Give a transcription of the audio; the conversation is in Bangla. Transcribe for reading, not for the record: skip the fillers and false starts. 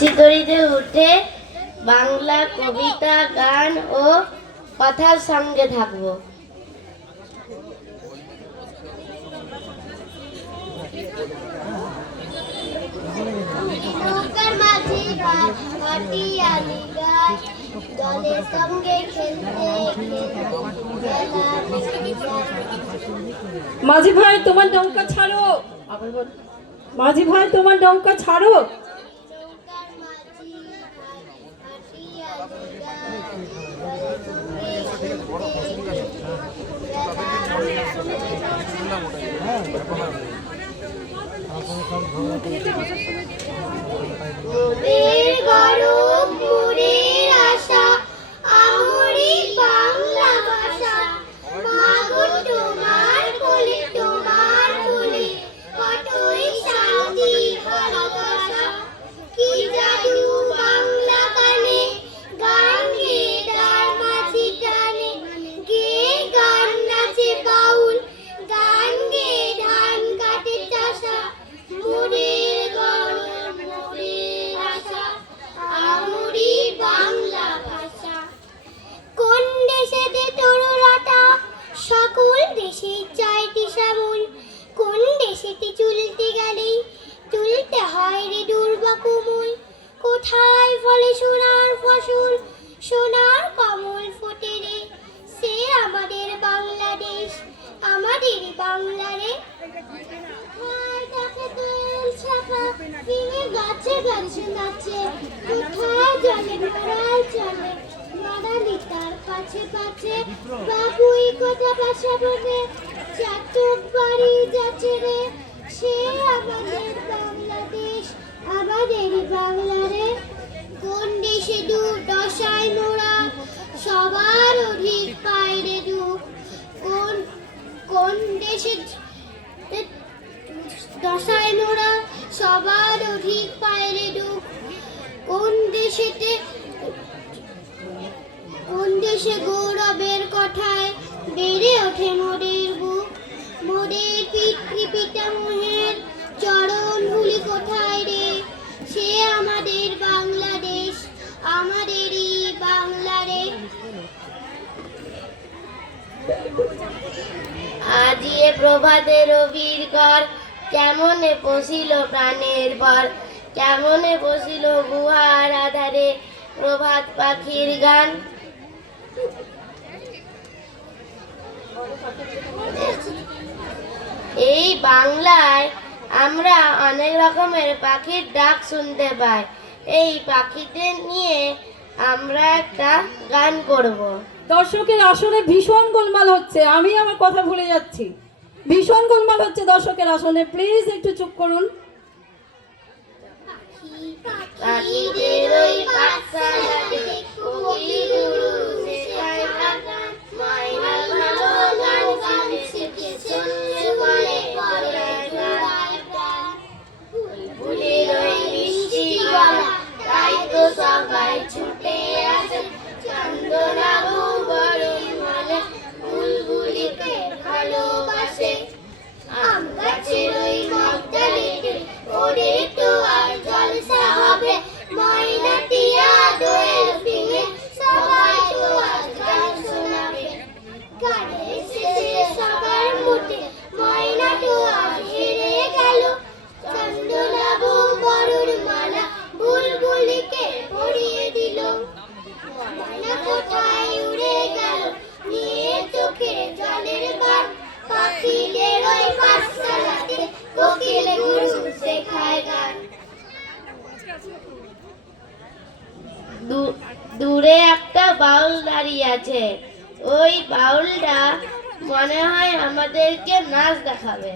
লঞ্চিতরিতে উঠে বাংলা কবিতা, গান ও কথার সঙ্গে থাকবো। মাঝি ভাই তোমার নৌকা ছাড়ো, মাঝি ভাই তোমার নৌকা ছাড়ো। কোথায় ফলে সোনার ফসল, সোনার কমল ফোটে রে, সে আমাদের বাংলাদেশ, আমাদের বাংলা রে। গাছে গাছে নাচে, কোথায় জলে বেড়াল চলে, মারালি তার কাছে কাছে, বাবুই কথা বাসা বনে, চাটক বাড়ি যাচ্ছে রে, সে আমাদের বাংলাদেশ, আমাদের বাংলা রে। কোন দেশে দুর্দশায় মোরা, সবার অধিক পায় রে দুঃখ, কোন দেশে দশায় মোরা, সবার অধিক পায় রে দুঃখ, কোন দেশে গৌরবের কথায় বেড়ে ওঠে মোদের বুক, মোদের পিতামহের চরণ ধুলি কোথায় রে, সে আমাদের বাংলাদেশ, আমাদেরই বাংলা রে। আজি এ প্রভাতে রবির কর, কেমনে পশিল প্রাণের পর, কেমনে পশিল গুহার আধারে, প্রভাত পাখির গান। এই বাংলায় আমরা অনেক রকমের পাখির ডাক শুনতে পাই। এই পাখিদের নিয়ে আমরা একটা গান করব। দর্শকের আসনে ভীষণ গোলমাল হচ্ছে, আমি আমার কথা ভুলে যাচ্ছি, ভীষণ গোলমাল হচ্ছে দর্শকের আসনে, প্লিজ একটু চুপ করুন। পাখিদের ওই পাঠশালাতে কোকিল গুরু শেখায় গান, মাইনা ভালো গান শিখে শুনলে পরে পড়ায় গান। বুলবুলের ওই মিষ্টি গলা, তাই তো সবাই ছুটে আসে, চন্দনাবু বরণ মালে বুলবুলিকে ভালোবাসে। আম গাছের ওই মগডালিতে ওরে তো আর জলসা হবে, ময়নাটিয়া দোয়েল ফিঙে সবাই তো আজ গান শোনাবে। গানের শেষে সবার মুখে ময়না তো আজ হেরে গেল, চন্দনাবু বরণ মালা বুলবুলিকে পরিয়ে দিল। ময়না কোথায় উড়ে গেল, নিয়ে চোখে জলের বান, পাখিদের ওই পাঠশালাতে কোকিল গুরু শেখায় গান। দূরে একটা বাউল দাঁড়িয়ে আছে, ওই বাউলটা মনে হয় আমাদেরকে নাচ দেখাবে।